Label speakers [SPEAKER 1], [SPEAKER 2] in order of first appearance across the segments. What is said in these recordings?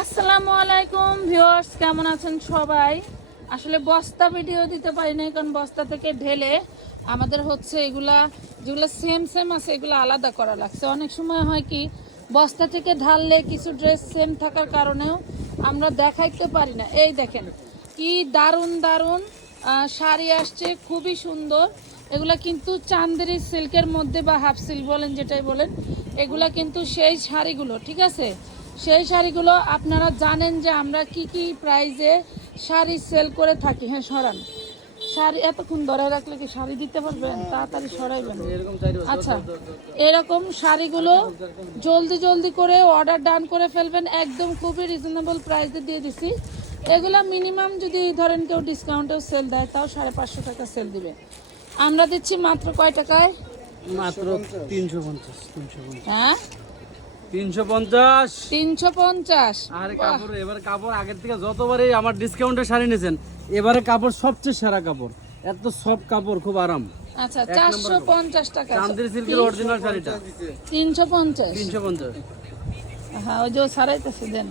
[SPEAKER 1] আসসালামু আলাইকুম ভিউয়ার্স, কেমন আছেন সবাই? আসলে বস্তা ভিডিও দিতে পারি না কারণ বস্তা থেকে ঢেলে আমাদের হচ্ছে এগুলা, যেগুলো সেম সেম আছে, এগুলো আলাদা করা লাগছে। অনেক সময় হয় কি, বস্তা থেকে ঢাললে কিছু ড্রেস সেম থাকার কারণেও আমরা দেখাইতে পারি না। এই দেখেন, কি দারুণ দারুণ শাড়ি আসছে, খুবই সুন্দর। এগুলা কিন্তু চান্দেরি সিল্কের মধ্যে বা হাফ সিল্ক বলেন যেটাই বলেন, এগুলা কিন্তু সেই শাড়িগুলো, ঠিক আছে? সেই শাড়িগুলো আপনারা জানেন যে আমরা কি কি প্রাইজে শাড়ি সেল করে থাকি। হ্যাঁ সরান। শাড়ি এতক্ষণ ধরে রাখলে কি শাড়ি দিতে পারবেন? তাড়াতাড়ি সরাইবেন। আচ্ছা এরকম শাড়িগুলো জলদি জলদি করে অর্ডার ডান করে ফেলবেন। একদম খুবই রিজনেবল প্রাইসে দিয়ে দিছি। এগুলো মিনিমাম যদি ধরেন কেউ ডিসকাউন্টেও সেল দেয় তাও সাড়ে পাঁচশো টাকা সেল দিবে। আমরা দিচ্ছি মাত্র কয় টাকায়?
[SPEAKER 2] মাত্র তিনশো পঞ্চাশ।
[SPEAKER 1] হ্যাঁ?
[SPEAKER 2] তিনশো পঞ্চাশ।
[SPEAKER 1] তিনশো পঞ্চাশ।
[SPEAKER 2] আর কাপড় এবার কাপড় আগের থেকে যতবারই আমার ডিসকাউন্টে শাড়ি নিয়েছেন এবারে কাপড় সবচেয়ে সেরা কাপড়। এত সব কাপড় খুব আরাম।
[SPEAKER 1] আচ্ছা চারশো পঞ্চাশ টাকা।
[SPEAKER 2] চান্দের সিল্কের অরিজিনাল শাড়িটা।
[SPEAKER 1] তিনশো পঞ্চাশ।
[SPEAKER 2] তিনশো পঞ্চাশ।
[SPEAKER 1] হ্যাঁ ওই যে সারাইতেছে দেন।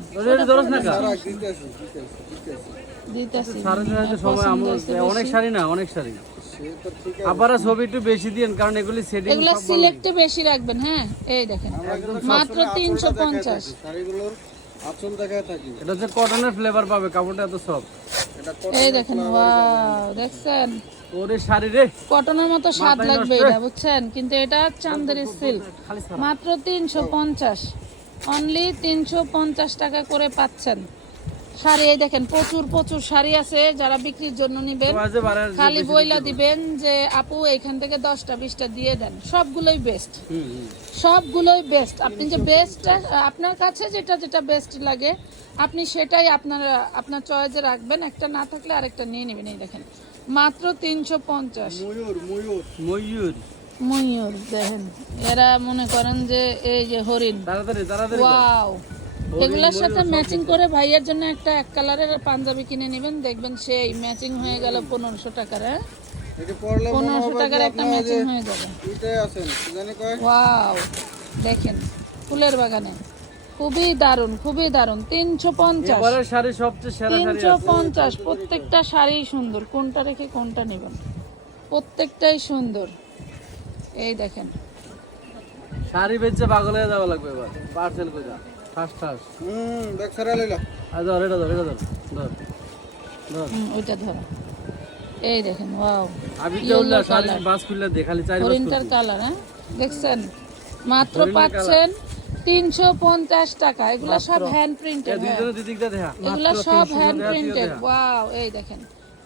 [SPEAKER 2] না কা
[SPEAKER 1] দিতেছি।
[SPEAKER 2] চার সময় আমার অনেক শাড়ি না অনেক শাড়ি। আবার ছবি একটু বেশি দিন কারণ এগুলি সেটিং
[SPEAKER 1] এগুলা সিলেক্টে বেশি রাখবেন হ্যাঁ? এই দেখেন মাত্র তিনশো পঞ্চাশ।
[SPEAKER 3] শাড়িগুলোর আঁচল দেখায় থাকি।
[SPEAKER 2] এটা হচ্ছে কটনের ফ্লেভার পাবে কাপড়টা এত সব
[SPEAKER 1] এই দেখেন ওয়াও দেখছেন?
[SPEAKER 2] ওরে শাড়ি রে।
[SPEAKER 1] কটনের মতো স্বাদ লাগবে এটা বুঝছেন? কিন্তু এটা চান্দেরি সিল্ক মাত্র তিনশো পঞ্চাশ। অনলি তিনশো পঞ্চাশ টাকা করে পাচ্ছেন। শাড়ি এই দেখেন প্রচুর প্রচুর শাড়ি আছে যারা বিক্রির জন্য নিবেন। খালি বইলা দিবেন যে আপু এইখান থেকে দশটা বিশটা দিয়ে দেন। সবগুলোই বেস্ট
[SPEAKER 2] হুম, হুম।
[SPEAKER 1] সবগুলোই বেস্ট আপনি যে বেস্ট আপনার কাছে যেটা যেটা বেস্ট লাগে আপনি সেটাই আপনার আপনার চয়েসে রাখবেন। একটা না থাকলে আরেকটা নিয়ে নেবেন এই দেখেন। মাত্র তিনশো পঞ্চাশ।
[SPEAKER 3] ময়ূর ময়ূর।
[SPEAKER 2] ময়ূর।
[SPEAKER 1] ময়ূর দেখেন। এরা মনে করেন যে এই যে হরিণ।
[SPEAKER 2] তাড়াতাড়ি তাড়াতাড়ি
[SPEAKER 1] ওয়াও এগুলোর সাথে ম্যাচিং করে ভাইয়ের জন্য একটা এক কালারের পাঞ্জাবি কিনে নেবেন। দেখবেন সেই ম্যাচিং হয়ে গেল পনেরোশো টাকার হ্যাঁ? পনেরোশো টাকার একটা ম্যাচিং হয়ে যাবে। ওয়াও দেখেন ফুলের বাগানে। খুবই দারুণ খুবই দারুণ। তিনশো পঞ্চাশ। তিনশো পঞ্চাশ। প্রত্যেকটা শাড়ি সুন্দর। কোনটা রেখে কোনটা নেবেন? প্রত্যেকটাই সুন্দর। এই দেখেন।
[SPEAKER 2] শাড়ি বেচে পাগল হয়ে যাওয়া লাগবে এবার পার্সেল করে ফার্স্ট ফার্স্ট
[SPEAKER 3] হুম দেখ সারা লইলা।
[SPEAKER 2] আর ধর এটা ধর এটা ধর ধর ধর।
[SPEAKER 1] ওইটা ধরো। এই দেখেন ওয়াও।
[SPEAKER 2] আমি তো উল্লা শাড়ি বাস খুললে দেখালি বাস
[SPEAKER 1] হরিণটার কালার হ্যাঁ? দেখছেন? মাত্র পাচ্ছেন তিনশো পঞ্চাশ টাকা। এগুলো সব হ্যান্ড প্রিন্টেড এগুলো সব হ্যান্ড প্রিন্টেড ওয়াও এই দেখেন।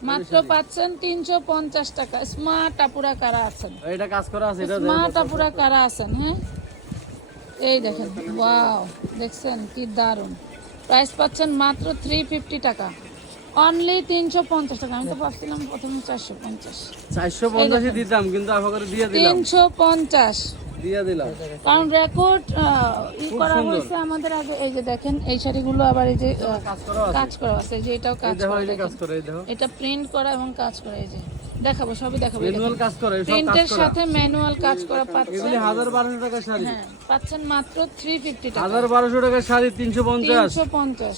[SPEAKER 1] মাত্র পাচ্ছেন তিনশো পঞ্চাশ টাকা। স্মার্ট আপুরা কারা আছেন?
[SPEAKER 2] এটা কাজ করা আছে
[SPEAKER 1] স্মার্ট আপুরা কারা আছেন হ্যাঁ? এই দেখেন ওয়াও দেখছেন কি দারুণ প্রাইস পাচ্ছেন মাত্র থ্রি ফিফটি টাকা। অনলি তিনশো পঞ্চাশ টাকা আমি তো ভাবছিলাম প্রথমে চারশো পঞ্চাশ।
[SPEAKER 2] চারশো পঞ্চাশ দিতাম কিন্তু দিয়ে
[SPEAKER 1] তিনশো পঞ্চাশ।
[SPEAKER 2] দিয়ে দিলাম।
[SPEAKER 1] কারণ রেকর্ড ই করা হয়েছে আমাদের আগে এই যে দেখেন এই শাড়িগুলো আবার এই যে
[SPEAKER 2] কাজ করা আছে।
[SPEAKER 1] যে এটাও কাজ করা এটা প্রিন্ট করা এবং কাজ করা এই যে। দেখাবো সবই দেখাবো
[SPEAKER 2] ম্যানুয়াল কাজ করে
[SPEAKER 1] প্রিন্টের সাথে ম্যানুয়াল কাজ করা পাচ্ছেন।
[SPEAKER 2] এগুলি হাজার বারোশো টাকার শাড়ি।
[SPEAKER 1] হ্যাঁ পাচ্ছেন মাত্র থ্রি ফিফটি টাকা।
[SPEAKER 2] হাজার বারোশো টাকার শাড়ি তিনশো পঞ্চাশ।
[SPEAKER 1] তিনশো পঞ্চাশ।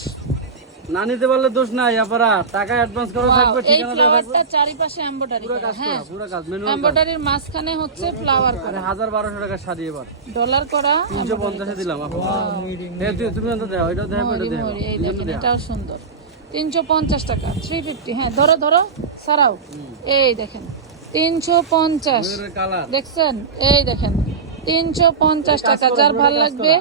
[SPEAKER 2] না নিতে পারলে দোষ নাই আপনারা টাকা অ্যাডভান্স করা থাকবে
[SPEAKER 1] এই ফ্লাওয়ারটা চারিপাশে এমব্রয়ডারি করা হ্যাঁ।
[SPEAKER 2] পুরো কাজ ম্যানুয়াল
[SPEAKER 1] এমব্রয়ডারির মাঝখানে হচ্ছে ফ্লাওয়ার করা।
[SPEAKER 2] হাজার বারোশো টাকার শাড়ি এবার।
[SPEAKER 1] ডলার করা
[SPEAKER 2] তিনশো পঞ্চাশে দিলাম আপনাকে এই তুমি অন্তত দেও এটা দেখো এটা
[SPEAKER 1] মরি, এই দেখেন এটাও সুন্দর। তিনশো পঞ্চাশ টাকা থ্রি ফিফটি হ্যাঁ ধরো ধরো সারাও। এই দেখেন তিনশো পঞ্চাশ।
[SPEAKER 2] কালার
[SPEAKER 1] দেখছেন? এই দেখেন তিনশো পঞ্চাশ টাকা যার ভালো লাগবে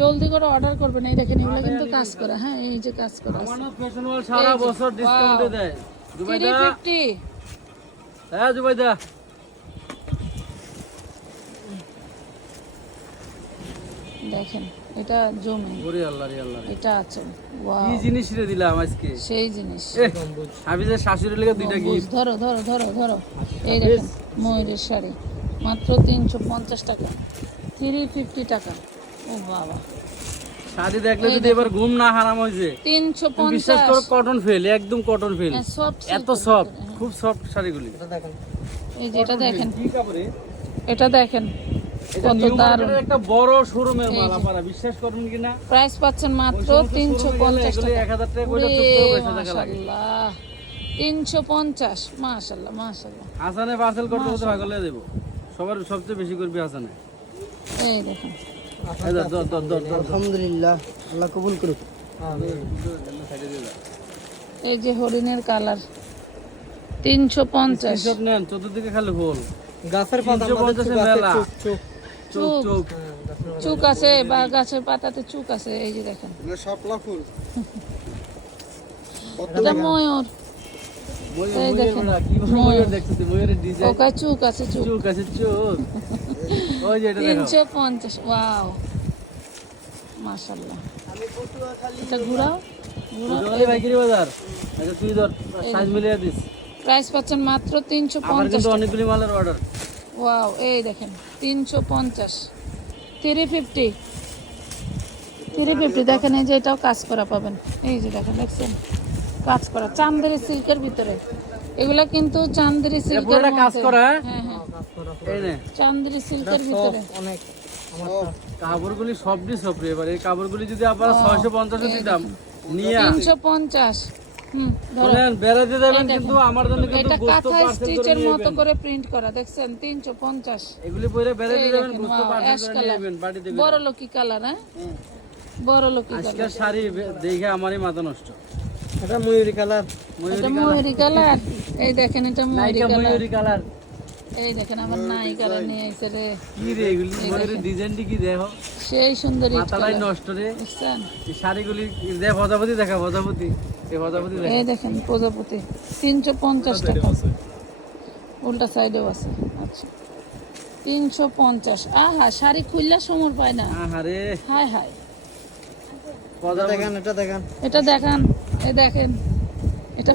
[SPEAKER 1] জলদি করে অর্ডার করবেন। এই দেখেন এগুলো কিন্তু কাজ করা। হ্যাঁ এই যে কাজ করা
[SPEAKER 2] আমানত ফ্যাশন ওয়াল সারা বছর ডিসকাউন্টে দেয়। জুবাইদা।
[SPEAKER 1] ফিফটি
[SPEAKER 2] হ্যাঁ জুবাইদা।
[SPEAKER 1] দেখেন এটা জমে।
[SPEAKER 2] ওরে আল্লাহ রে আল্লাহ
[SPEAKER 1] এটা আছে। ওয়াও
[SPEAKER 2] কি জিনিস রে দিলাম আজকে?
[SPEAKER 1] সেই জিনিস।
[SPEAKER 2] এহ, আমি যে শাশুড়ি লেগে দুইটা গিফট
[SPEAKER 1] ধরো ধরো ধরো ধরো। এই দেখেন ময়ূরের শাড়ি। মাত্র তিনশো পঞ্চাশ টাকা। থ্রি ফিফটি টাকা। ও বাবা।
[SPEAKER 2] শাড়ি দেখলে যদি এবার ঘুম না হারাম হয়েছে
[SPEAKER 1] তিনশো
[SPEAKER 2] করো কটন ফেল একদম কটন ফেল
[SPEAKER 1] সফট
[SPEAKER 2] এত সফট খুব সফট শাড়িগুলি।
[SPEAKER 1] এই যে এটা দেখেন।
[SPEAKER 2] কি
[SPEAKER 1] এটা দেখেন। কত দারুণ।
[SPEAKER 2] একটা বড় শোরুমের মাল
[SPEAKER 1] এই
[SPEAKER 2] আপনারা বিশ্বাস করবেন কিনা
[SPEAKER 1] প্রাইস পাচ্ছেন মাত্র টাকা।
[SPEAKER 2] 1000 টাকা করে
[SPEAKER 1] ওরে
[SPEAKER 2] চুপ করে 500 টাকা লাগে।
[SPEAKER 1] তিনশো পঞ্চাশ মাশাল্লাহ মাশাল্লাহ।
[SPEAKER 2] হাসানে পার্সেল করতে করতে ভাগ দেবো। সবার সবচেয়ে বেশি করবি হাসানে।
[SPEAKER 1] এই দেখুন।
[SPEAKER 2] এই ধর, ধর, ধর, ধর, ধর।
[SPEAKER 4] আলহামদুলিল্লাহ আল্লাহ কবুল করুক।
[SPEAKER 1] এই যে হরিণের কালার তিনশো পঞ্চাশ।
[SPEAKER 2] নেন চতুর্দিকে খালি
[SPEAKER 4] গাছের
[SPEAKER 1] চুক আছে বা গাছের পাতাতে চুক আছে এই যে দেখেন।
[SPEAKER 3] শাপলা ফুল।
[SPEAKER 1] ময়ূর, এই দেখেন।
[SPEAKER 2] বেড়া, কি ময়ূর দেখতেছি ময়ূরের ডিজাইন
[SPEAKER 1] ওকা চুক আছে চুক।
[SPEAKER 2] আছে চোখ ওই যে এটা দেখো।
[SPEAKER 1] তিনশো পঞ্চাশ ওয়াও। মাশাল্লাহ এটা ঘুরাও ঘুরাও।
[SPEAKER 2] বুঝলি বাজার এটা তুই ধর সাইজ মিলিয়ে দিস।
[SPEAKER 1] প্রাইস পাচ্ছেন মাত্র তিনশো
[SPEAKER 2] আমার
[SPEAKER 1] পঞ্চাশ
[SPEAKER 2] কিন্তু অনেকগুলি মালের অর্ডার
[SPEAKER 1] ওয়াও এই দেখেন তিনশো পঞ্চাশ। Three fifty. থ্রি ফিফটি দেখেন এই যে এটাও কাজ করা পাবেন। এই যে দেখেন দেখছেন? কাজ করা চান্দেরি সিল্কের ভিতরে। এগুলা কিন্তু চান্দেরি সিল্কের
[SPEAKER 2] কাজ করা, হ্যাঁ?
[SPEAKER 1] হ্যাঁ। হ্যাঁ
[SPEAKER 2] এই নে।
[SPEAKER 1] চান্দেরি সিল্কের ভিতরে।
[SPEAKER 4] অনেক
[SPEAKER 2] কাপড়গুলি সবটি সবরি এবার। এই কাপড়গুলি যদি আপনারা ছয়শো পঞ্চাশে দিতাম নিয়ে।
[SPEAKER 1] তিনশো পঞ্চাশ।
[SPEAKER 2] বেড়াতে যাবেন কিন্তু আমার জন্য কিন্তু
[SPEAKER 1] এটা কাঁথা স্টিচের মতো করে প্রিন্ট করা দেখছেন? তিনশো পঞ্চাশ।
[SPEAKER 2] এগুলি পরে বেড়াতে
[SPEAKER 1] এই
[SPEAKER 2] যাবেন
[SPEAKER 1] দেখেন,
[SPEAKER 2] গোস্ত পার্সেল করে নেবেন বাড়িতে
[SPEAKER 1] বড় লোকি কালার হ্যাঁ? বড় লোকি কালার
[SPEAKER 2] আজকের শাড়ি দেখে আমারই মাথা নষ্ট।
[SPEAKER 4] এটা ময়ূরী কালার।
[SPEAKER 1] এটা ময়ূরী কালার। এই দেখেন এটা ময়ূরী কালার।
[SPEAKER 2] ময়ূরী কালার।
[SPEAKER 1] এই দেখেন আমার নাই কালার নিয়ে এসে রে।
[SPEAKER 2] কি রে এগুলি? ময়ূরের ডিজাইনটি কি দেখো?
[SPEAKER 1] সেই সুন্দরী
[SPEAKER 2] মাথাটাই নষ্ট রে।
[SPEAKER 1] বুঝছেন?
[SPEAKER 2] এই শাড়িগুলি দেখ প্রজাপতি দেখা প্রজাপতি। এই প্রজাপতি দেখা।
[SPEAKER 1] এই দেখেন প্রজাপতি। তিনশো পঞ্চাশ টাকা। উল্টা সাইডেও আছে। আচ্ছা। তিনশো পঞ্চাশ। আহা শাড়ি খুললে সমর পায় না।
[SPEAKER 2] আহারে
[SPEAKER 1] হায় হায়।
[SPEAKER 2] প্রজাপতি
[SPEAKER 4] দেখেন এটা দেখেন।
[SPEAKER 1] এটা দেখান। এই দেখেন এটা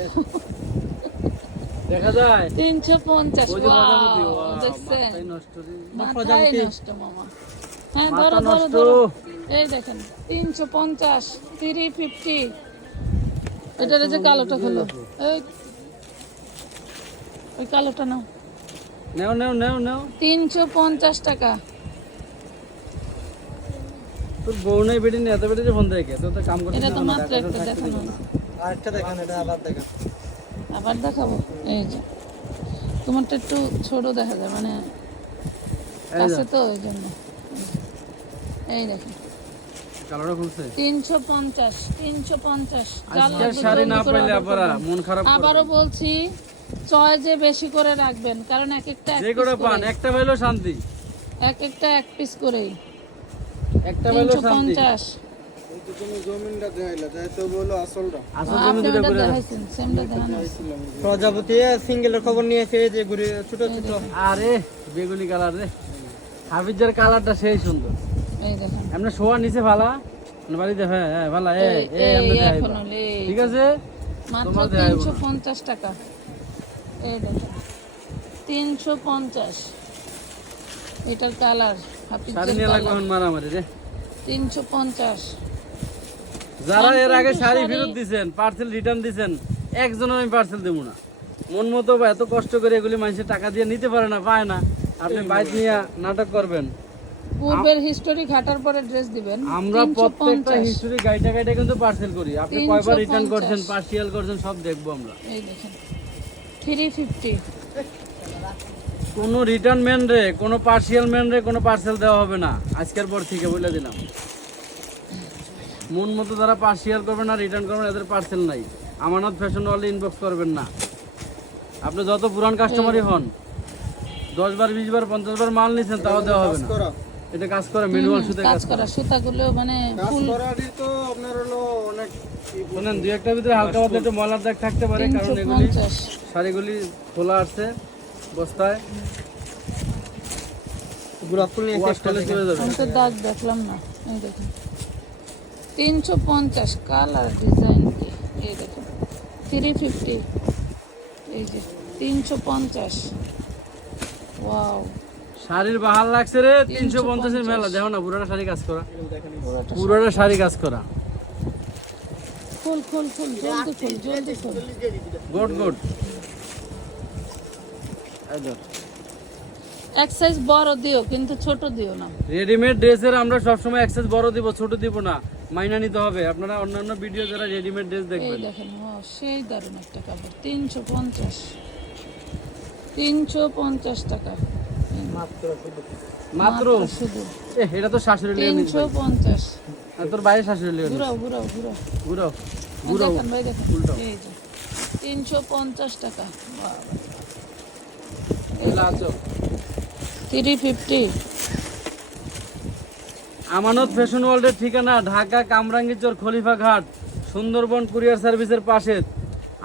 [SPEAKER 2] দেখা যায়।
[SPEAKER 1] তিনশো পঞ্চাশ।
[SPEAKER 2] ওই যে প্রজাপতি
[SPEAKER 1] Wow,
[SPEAKER 2] wow,
[SPEAKER 1] দেখছেন?
[SPEAKER 2] মাথাই নষ্ট রে।
[SPEAKER 1] মাথায় নষ্ট মামা হ্যাঁ ধরো ধরো ধরো এই দেখেন তিনশো পঞ্চাশ থ্রি ফিফটি। এটার যে কালোটা হলো। এই ওই কালোটা নাও।
[SPEAKER 2] নেও নেও নেও নেও।
[SPEAKER 1] তিনশো পঞ্চাশ টাকা।
[SPEAKER 2] তোর বউ নেই বেটি নেই এত বেটি ফোন দেখে তোর তো কাম করতে
[SPEAKER 1] এটা তো মাত্র একটা দেখানো
[SPEAKER 4] আরেকটা দেখেন এটা আবার দেখেন।
[SPEAKER 1] আবার দেখাবো? এই যে। তোমারটা একটু ছোট দেখা যায় মানে কাছে তো ওই জন্য। এই
[SPEAKER 2] কালোটা খুলছে। শাড়ি না পাইলে আপনারা মন খারাপ
[SPEAKER 1] আবারও বলছি চয়েজে বেশি করে রাখবেন কারণ এক একটা
[SPEAKER 2] যে করে
[SPEAKER 1] করে।
[SPEAKER 2] পান একটা পাইলেও শান্তি।
[SPEAKER 1] এক একটা এক পিস করেই।
[SPEAKER 2] একটা পাইলেও শান্তি।
[SPEAKER 1] পঞ্চাশ।
[SPEAKER 3] তুমি জমিনটা দেখাইলা যাই তো বলো আসলটা।
[SPEAKER 2] আসল
[SPEAKER 1] আপনি
[SPEAKER 2] জমি দুটো
[SPEAKER 1] ওটা
[SPEAKER 2] করে রাখ।
[SPEAKER 1] দেখাইছেন সেমটা দেখানো হয়েছে।
[SPEAKER 3] ছিলাম
[SPEAKER 4] প্রজাপতি সিঙ্গেলের খবর নিয়েছে এই যে ঘুরে ছোট ছোট।
[SPEAKER 2] আরে বেগুনি কালার রে। হাফিজের কালারটা সেই সুন্দর। এমনি শোয়া নিচে ভালা? মানে বাড়িতে হ্যাঁ হ্যাঁ ভালা
[SPEAKER 1] হলো।
[SPEAKER 2] ঠিক আছে?
[SPEAKER 1] মাত্র তিনশো পঞ্চাশ টাকা। এই তিনশো পঞ্চাশ। এটার কালার। তিনশো পঞ্চাশ।
[SPEAKER 2] যারা এর আগে শাড়ি ফেরত দিছেন পার্সেল রিটার্ন দিছেন একজনের আমি পার্সেল দেবো না। মন মতো বা এত কষ্ট করে এগুলি মানুষের টাকা দিয়ে নিতে পারে না পায় না। আপনি বাইক নিয়ে নাটক করবেন।
[SPEAKER 1] পূর্বের হিস্টোরি ঘাটার পরে ড্রেস দিবেন।
[SPEAKER 2] আমরা প্রত্যেকটা হিস্টোরি গাইটা গাইটা কিন্তু পার্সেল করি। আপনি কয়বার রিটার্ন করছেন পার্সিয়াল করছেন সব দেখব আমরা।
[SPEAKER 1] এই দেখেন। থ্রি ফিফটি
[SPEAKER 2] কোনো রিটার্ন মেন রে কোনো পার্সিয়াল ম্যান রে কোনো পার্সেল দেওয়া হবে না। আজকের পর থেকে বলে দিলাম। মন মতো যারা পার্সিয়াল করবেন না রিটার্ন করবেন এদের পার্সেল নাই। আমানত ফ্যাশন ওয়ালে ইনবক্স করবেন না। আপনি যত পুরান কাস্টমারই হন দশ বার বিশ বার পঞ্চাশ বার মাল নিছেন তাও দেওয়া হবে না। এটা কাজ করে ম্যানুয়াল সুতে
[SPEAKER 1] কাজ
[SPEAKER 2] করে।
[SPEAKER 1] সুতাগুলো মানে ফুল
[SPEAKER 3] করারই তো আপনার হলো অনেক
[SPEAKER 2] শোনেন দুই একটা ভিতরে হালকা পাতলা একটু ময়লার দাগ থাকতে পারে কারণ এগুলি শাড়িগুলি খোলা আসছে বস্তায়।
[SPEAKER 4] গোলাপ ফুল নিয়েছে
[SPEAKER 2] ওয়াশ করলে চলে যাবে
[SPEAKER 1] আমি তো দাগ দেখলাম না। এই দেখুন। তিনশো পঞ্চাশ কালার ডিজাইন কি এই দেখুন। থ্রি ফিফটি এই যে তিনশো পঞ্চাশ। ওয়াও
[SPEAKER 2] শাড়ির বাহার লাগছে রে তিনশো পঞ্চাশের মেলা। দেখো না পুরোটা শাড়ি কাজ করা। পুরোটা শাড়ি। কাজ করা।
[SPEAKER 1] ফুল ফুল ফুল জলদি ফুল জলদি ফুল।
[SPEAKER 2] গুড গুড
[SPEAKER 1] এক সাইজ বড় দিও কিন্তু ছোট দিও না।
[SPEAKER 2] রেডিমেড ড্রেসের আমরা সবসময় অ্যাক্সেস বড় দিব ছোট দিব না। মাইনা নিতে হবে। আপনারা অন্যান্য ভিডিও যারা রেডিমেড ড্রেস
[SPEAKER 1] এই
[SPEAKER 2] দেখবেন।
[SPEAKER 1] দেখেন ও সেই দারুণ একটা কাপড়। তিনশো পঞ্চাশ। তিনশো পঞ্চাশ টাকা।
[SPEAKER 4] মাত্র শুধু।
[SPEAKER 2] মাত্র?
[SPEAKER 1] শুধু।
[SPEAKER 2] এ, এটা তো শাশুড়ি
[SPEAKER 1] তিনশো পঞ্চাশ।
[SPEAKER 2] আর তোর বাইরে শাশুড়ি লিয়ে
[SPEAKER 1] ঘুরাও ঘুরাও ঘুরাও।
[SPEAKER 2] ঘুরাও ঘুরাও।
[SPEAKER 1] দেখেন ভাই দেখেন।
[SPEAKER 2] উল্টাও।
[SPEAKER 1] এই যে তিনশো পঞ্চাশ টাকা।
[SPEAKER 2] আছো
[SPEAKER 1] থ্রি ফিফটি
[SPEAKER 2] আমানত ফ্যাশন ওয়ার্ল্ডের ঠিকানা ঢাকা কামরাঙ্গীচর খলিফা ঘাট সুন্দরবন কুরিয়ার সার্ভিসের পাশে।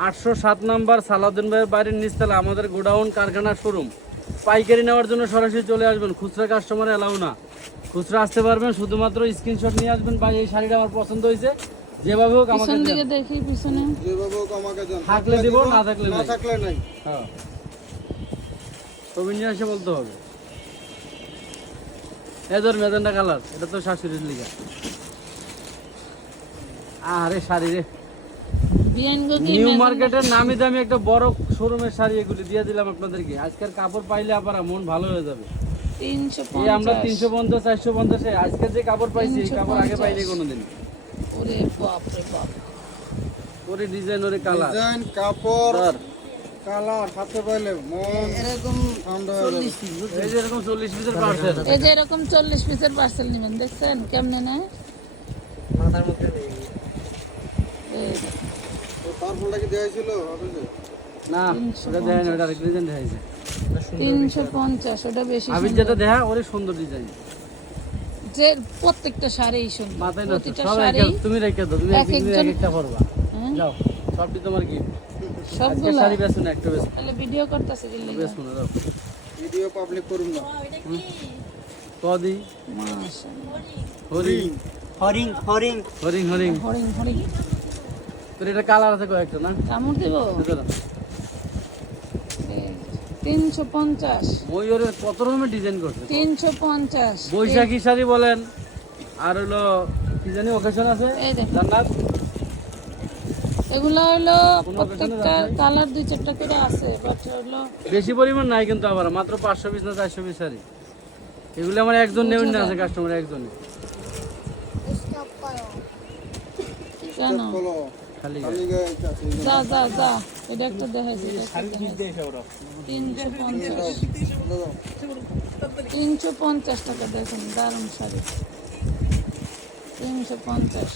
[SPEAKER 2] আটশো সাত নম্বর সালাউদ্দিন ভাইয়ের বাড়ির নিচতলা আমাদের গোডাউন কারখানার শোরুম। পাইকারি নেওয়ার জন্য সরাসরি চলে আসবেন খুচরা কাস্টমার এলাও না। খুচরা আসতে পারবেন শুধুমাত্র স্ক্রিনশট নিয়ে আসবেন ভাই এই শাড়িটা আমার পছন্দ হয়েছে। যেভাবে হোক আমাকে
[SPEAKER 1] দেখি পিছনে।
[SPEAKER 3] যেভাবে হোক আমাকে
[SPEAKER 2] থাকলে দিব না থাকলে
[SPEAKER 3] না থাকলে নাই।
[SPEAKER 2] হ্যাঁ। এসে বলতে হবে। এদের মেজেন্ডা কালার এটা তো শাশুড়ির লিগা। আরে শাড়ি রে। নিউ মার্কেটের নামি দামি একটা বড় শোরুমের শাড়ি এগুলি দিয়ে দিলাম আপনাদেরকে। আজকের কাপড় পাইলে আবার মন ভালো হয়ে যাবে। এই আমরা তিনশো পঞ্চাশ চারশো পঞ্চাশে আজকের যে কাপড় পাইছি কাপড় আগে পাইনি কোনোদিন
[SPEAKER 1] ওরে বাপ রে বাপ।
[SPEAKER 2] ওরে ডিজাইন ওরে কালার
[SPEAKER 3] ডিজাইন কাপড় কালার হাতে পাইলে মন
[SPEAKER 4] এরকম
[SPEAKER 2] এই যে এরকম চল্লিশ পিসের পার্সেল
[SPEAKER 1] এই যে এরকম চল্লিশ পিসের পার্সেল নেবেন দেখছেন? কেমনে নেয়?
[SPEAKER 4] মাথার মধ্যে নেই।
[SPEAKER 1] এই
[SPEAKER 3] তারপরটা কি দেওয়া ছিল?
[SPEAKER 2] না ওটা ওটা আরেক ডিজাইন দেখাইছে
[SPEAKER 1] তিনশো পঞ্চাশ ওটা বেশি
[SPEAKER 2] আবির যেটা দেখা ওরে সুন্দর ডিজাইন
[SPEAKER 1] যে প্রত্যেকটা শাড়ি সুন্দর। প্রতিটা
[SPEAKER 2] সব
[SPEAKER 1] শাড়ি
[SPEAKER 2] তুমি রেখে দাও তুমি
[SPEAKER 1] এক
[SPEAKER 2] একটা করবা
[SPEAKER 1] হ্যাঁ,
[SPEAKER 2] যাও সবটি তোমার কি আজকে
[SPEAKER 1] সবগুলা?
[SPEAKER 2] শাড়ি একটা
[SPEAKER 1] তাহলে ভিডিও করতেছে কি লিগা?
[SPEAKER 2] বেছো না
[SPEAKER 3] ভিডিও পাবলিক করুন না।
[SPEAKER 2] কদি
[SPEAKER 1] মাশাআল্লাহ।
[SPEAKER 2] হরিং।
[SPEAKER 4] হরিং হরিং।
[SPEAKER 2] হরিং হরিং।
[SPEAKER 1] হরিং
[SPEAKER 2] তোর এটা কালার আছে কয়েকটা না?
[SPEAKER 1] কামড় দেব?
[SPEAKER 2] বুঝলো?
[SPEAKER 1] তিনশো পঞ্চাশ।
[SPEAKER 2] ময়ূরের কত রকমের ডিজাইন করছে?
[SPEAKER 1] তিনশো পঞ্চাশ।
[SPEAKER 2] বৈশাখী শাড়ি বলেন আর হলো কি জানি ওকেশন আছে? জান্নাত?
[SPEAKER 1] এগুলো হলো প্রত্যেকটা কালার দুই চারটা করে আছে বাট হলো
[SPEAKER 2] বেশি পরিমাণ নাই কিন্তু আবার মাত্র পাঁচশো পিস না চারশো পিস শাড়ি। এগুলো আমার একজন নেউন না আছে কাস্টমার একজন।
[SPEAKER 1] কেন
[SPEAKER 2] খালি
[SPEAKER 1] যা যা যা এটা একটা এটা তিনশো পঞ্চাশ তিনশো পঞ্চাশ টাকা দেখুন দারুণ শাড়ি। তিনশো পঞ্চাশ।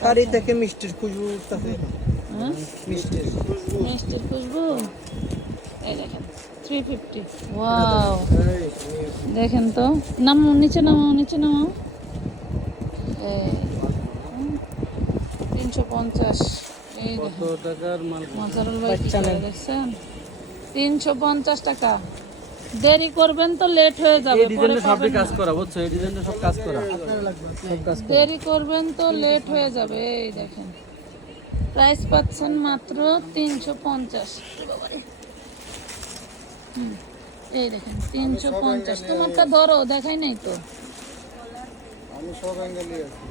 [SPEAKER 4] শাড়ি থেকে মিষ্টির খুশবু উঠতেছে।
[SPEAKER 1] হ্যাঁ
[SPEAKER 4] মিষ্টির।
[SPEAKER 1] মিষ্টির খুশবু? এই দেখেন থ্রি ফিফটি ওয়াও দেখেন তো। নামো নিচে নামো নিচে নামো এই তিনশো পঞ্চাশ। এই দেখেন।
[SPEAKER 2] মাল?
[SPEAKER 1] মজারুল ভাই দেখছেন? তিনশো পঞ্চাশ টাকা। দেরি করবেন তো লেট হয়ে যাবে
[SPEAKER 2] এই ডিজাইনে
[SPEAKER 1] পাবেন
[SPEAKER 2] কাজ করা বুঝছ? এই ডিজাইনে সব কাজ করা। সব কাজ করা।
[SPEAKER 1] দেরি করবেন তো লেট হয়ে যাবে এই দেখেন। প্রাইস পাচ্ছেন মাত্র তিনশো পঞ্চাশ। এই দেখেন তিনশো পঞ্চাশ। তোমারটা ধরো দেখাই নাই তো।
[SPEAKER 3] আমি সব অ্যাঙ্গেলই আছি?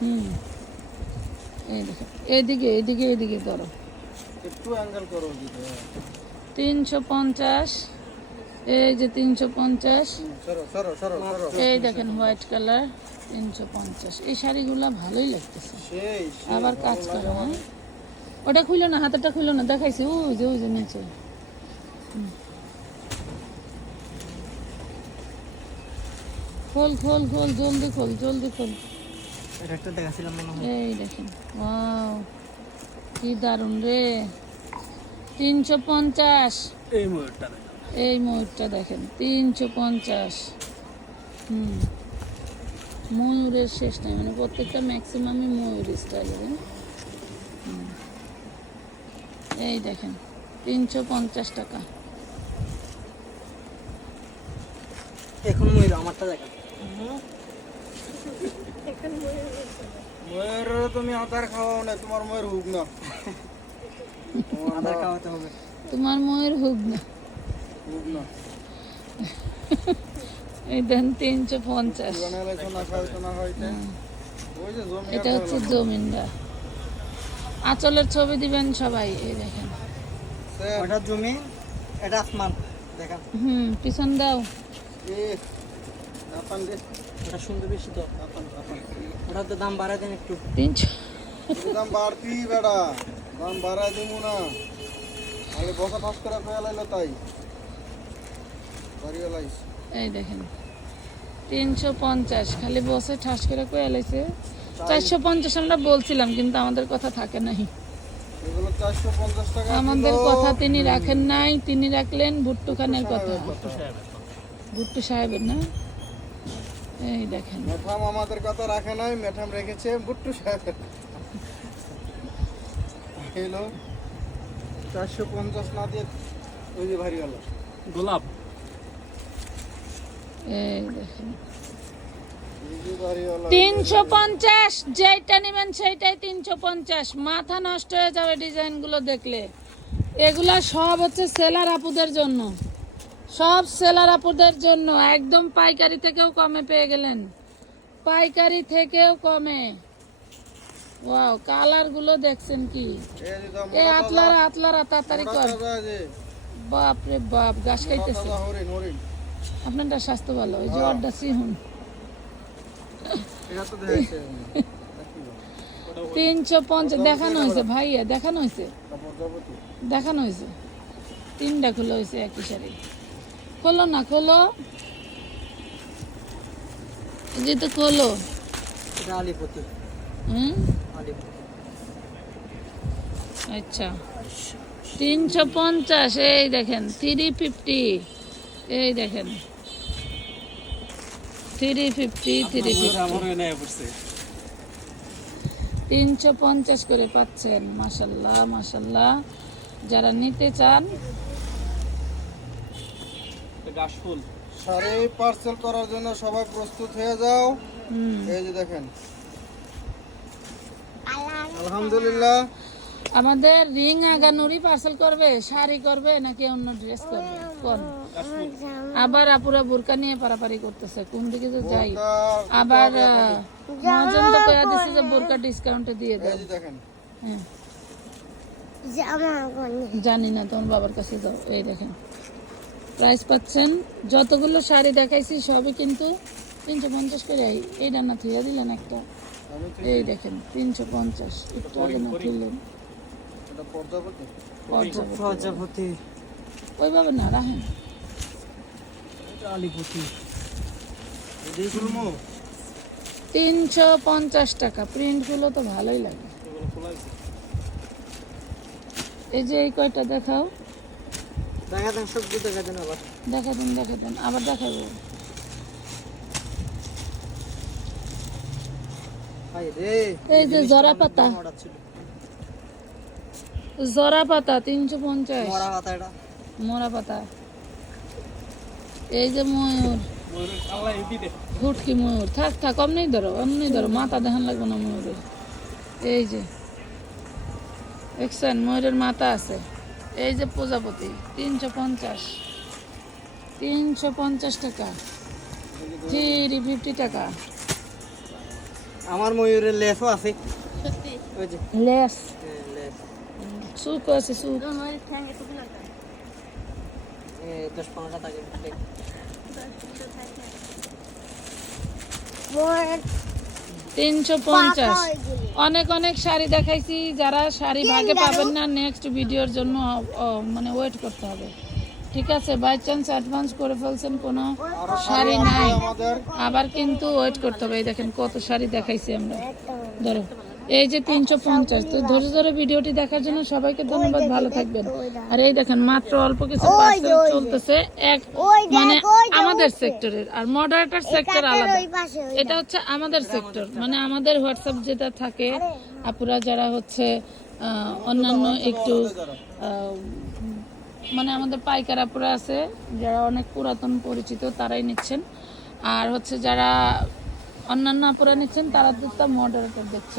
[SPEAKER 1] হুম এই দেখেন এইদিকে এইদিকে এইদিকে ধরো।
[SPEAKER 3] একটু অ্যাঙ্গেল করো
[SPEAKER 1] তিনশো পঞ্চাশ। এই যে তিনশো পঞ্চাশ।
[SPEAKER 3] সরো সরো সরো সরো
[SPEAKER 1] এই দেখেন হোয়াইট কালার তিনশো পঞ্চাশ। এই শাড়িগুলো ভালোই লাগতেছে। আবার কাজ করো হ্যাঁ? ওটা খুলো না হাতেরটা খুলো না। দেখাইছি ওই যে ওই যে নিচে। খোল খোল খোল জলদি খোল জলদি খোল।
[SPEAKER 4] এটা একটা দেখাছিলাম হয়।
[SPEAKER 1] এই দেখেন ওয়াও কি দারুণ রে। তিনশো পঞ্চাশ।
[SPEAKER 2] এই ময়ূরটা।
[SPEAKER 1] এই ময়ূরটা দেখেন তিনশো পঞ্চাশ। হুম। ময়ূরের শেষ নাই মানে প্রত্যেকটা ম্যাক্সিমামই ময়ূর স্টাইলের হ্যাঁ? এই দেখেন তিনশো পঞ্চাশ টাকা।
[SPEAKER 4] এখন ময়ূর আমারটা দেখা
[SPEAKER 3] ময়ূরের তুমি না তোমার ময়ূর হুক না
[SPEAKER 4] খাওয়াতে হবে।
[SPEAKER 1] তোমার ময়ূর হুক না এই দেন তিনশো পঞ্চাশ। এটা। হচ্ছে জমিনদার আঁচলের ছবি দিবেন সবাই এই দেখেন।
[SPEAKER 3] স্যার।
[SPEAKER 4] ওটা জমি এটা আসমান দেখান।
[SPEAKER 1] হুম পিছন দাও।
[SPEAKER 4] ওটা বেশি তো। ওটার দাম বাড়ায় দেন একটু।
[SPEAKER 1] তিনশো।
[SPEAKER 3] দাম বাড়তি বেড়া। দাম বাড়ায় দিব না। তাহলে বসা ফাঁস করে লাইলো তাই।
[SPEAKER 1] এই দেখেন। তিনশো পঞ্চাশ খালি বসে ঠাস করে কয়ে লাইছে চারশো পঞ্চাশ আমরা বলছিলাম কিন্তু আমাদের কথা থাকে নাই। আমাদের কথা তিনি রাখেন নাই তিনি রাখলেন ভুট্টু খানের কথা।
[SPEAKER 3] সাহেবের
[SPEAKER 1] ভুট্টু সাহেবের না? এই দেখেন।
[SPEAKER 3] ম্যাঠাম আমাদের কথা রাখে নাই ম্যাঠাম রেখেছে বুট্টু সাহেবের। এলো চারশো পঞ্চাশ না দিয়ে ওই যে ভারী
[SPEAKER 2] গোলাপ
[SPEAKER 1] এই দেখেন
[SPEAKER 3] এই যে ভারী হলো
[SPEAKER 1] তিনশো পঞ্চাশ যেটা নেবেন সেইটাই তিনশো পঞ্চাশ। মাথা নষ্ট হয়ে যাবে ডিজাইনগুলো দেখলে। এগুলা সব হচ্ছে সেলার আপুদের জন্য। সব সেলার আপুদের জন্য। একদম পাইকারি থেকেও কমে পেয়ে গেলেন। পাইকারি থেকেও কমে। ওয়াও কালারগুলো দেখছেন কি? এ আতলারা আতলারা তাড়াতাড়ি কর। বাপ রে বাপ গাছ খাইতেছে। আপনারটা স্বাস্থ্য ভালো ওই যে অর্ডার সিহুন। তিনশো পঞ্চাশ দেখানো হয়েছে ভাইয়া দেখানো হয়েছে? দেখানো হয়েছে। তিনটা খোলা হয়েছে একই সারি খোলো না খোলো। যে তো খোলো। হুম? আচ্ছা। তিনশো পঞ্চাশ এই দেখেন থ্রি ফিফটি এই দেখেন। থ্রি ফিফটি থ্রি ফিফটি তিনশো পঞ্চাশ করে পাচ্ছেন মাসাল্লাহ মাসাল্লাহ যারা নিতে চান
[SPEAKER 3] শাড়ি পার্সেল করার জন্য সবাই প্রস্তুত হয়ে যাও। এই যে দেখেন। আলহামদুলিল্লাহ।
[SPEAKER 1] আমাদের রিং আগানুরি পার্সেল করবে শাড়ি করবে নাকি অন্য ড্রেস করবে? কোন? আবার আপুরা বোরকা নিয়ে পারাপারি করতেছে কোন দিকে যে যাই। আবার মহাজন তো কয়া দিছে যে বোরকা ডিসকাউন্টে দিয়ে দেয় হ্যাঁ। জানি না তোমার বাবার কাছে যাও। এই দেখেন। প্রাইস পাচ্ছেন। যতগুলো শাড়ি দেখাইছি সবই কিন্তু তিনশো পঞ্চাশ করে। এই এই ডান্না থুইয়া দিলেন একটা। এই দেখেন তিনশো পঞ্চাশ। একটু আগে না
[SPEAKER 4] প্রজাপতি।
[SPEAKER 1] ওইভাবে না রাখেন।
[SPEAKER 4] আলিপতি।
[SPEAKER 1] তিনশো পঞ্চাশ টাকা। প্রিন্টগুলো তো ভালোই লাগে। এই যে এই কয়টা দেখাও।
[SPEAKER 4] দেখা দেন সবজি দেখা দেন আবার।
[SPEAKER 1] দেখা দেন দেখা দেন। আবার দেখাবো। এই যে জরা পাতা জরা পাতা তিনশো পঞ্চাশ।
[SPEAKER 4] মরা পাতা এটা।
[SPEAKER 1] মরা পাতা। এই যে ময়ূর। ফুটকি ময়ূর। থাক থাক অমনি ধরো অমনি ধরো মাথা দেখান লাগবে না ময়ূরের। এই যে দেখছেন ময়ূরের মাথা আছে। এই যে প্রজাপতি তিনশো পঞ্চাশ। তিনশো পঞ্চাশ টাকা। থ্রি ফিফটি টাকা।
[SPEAKER 4] আমার ময়ূরের লেফও আছে।
[SPEAKER 1] লেস? সুখ আছে সুখ
[SPEAKER 4] দশ পনেরোটা থাকে
[SPEAKER 1] তিনশো পঞ্চাশ। অনেক অনেক শাড়ি দেখাইছি যারা শাড়ি ভাগে পাবেন না নেক্সট ভিডিওর জন্য মানে ওয়েট করতে হবে। ঠিক আছে বাই চান্স অ্যাডভান্স করে ফেলছেন কোনো শাড়ি নাই। আবার কিন্তু ওয়েট করতে হবে। এই দেখেন কত শাড়ি দেখাইছি আমরা। ধরো। এই যে তিনশো পঞ্চাশ তো ধরে ধরে ভিডিওটি দেখার জন্য সবাইকে ধন্যবাদ ভালো থাকবেন। আর এই দেখেন মাত্র অল্প কিছু পার্সেল চলতেছে এক মানে আমাদের সেক্টরের আর মডারেটার সেক্টর আলাদা। এটা হচ্ছে আমাদের সেক্টর মানে আমাদের হোয়াটসঅ্যাপ যেটা থাকে আপুরা যারা হচ্ছে অন্যান্য একটু মানে আমাদের পাইকার আপুরা আছে যারা অনেক পুরাতন পরিচিত তারাই নিচ্ছেন। আর হচ্ছে যারা অন্যান্য আপুরা নিচ্ছেন তারা তো মডারেটর দেখছে।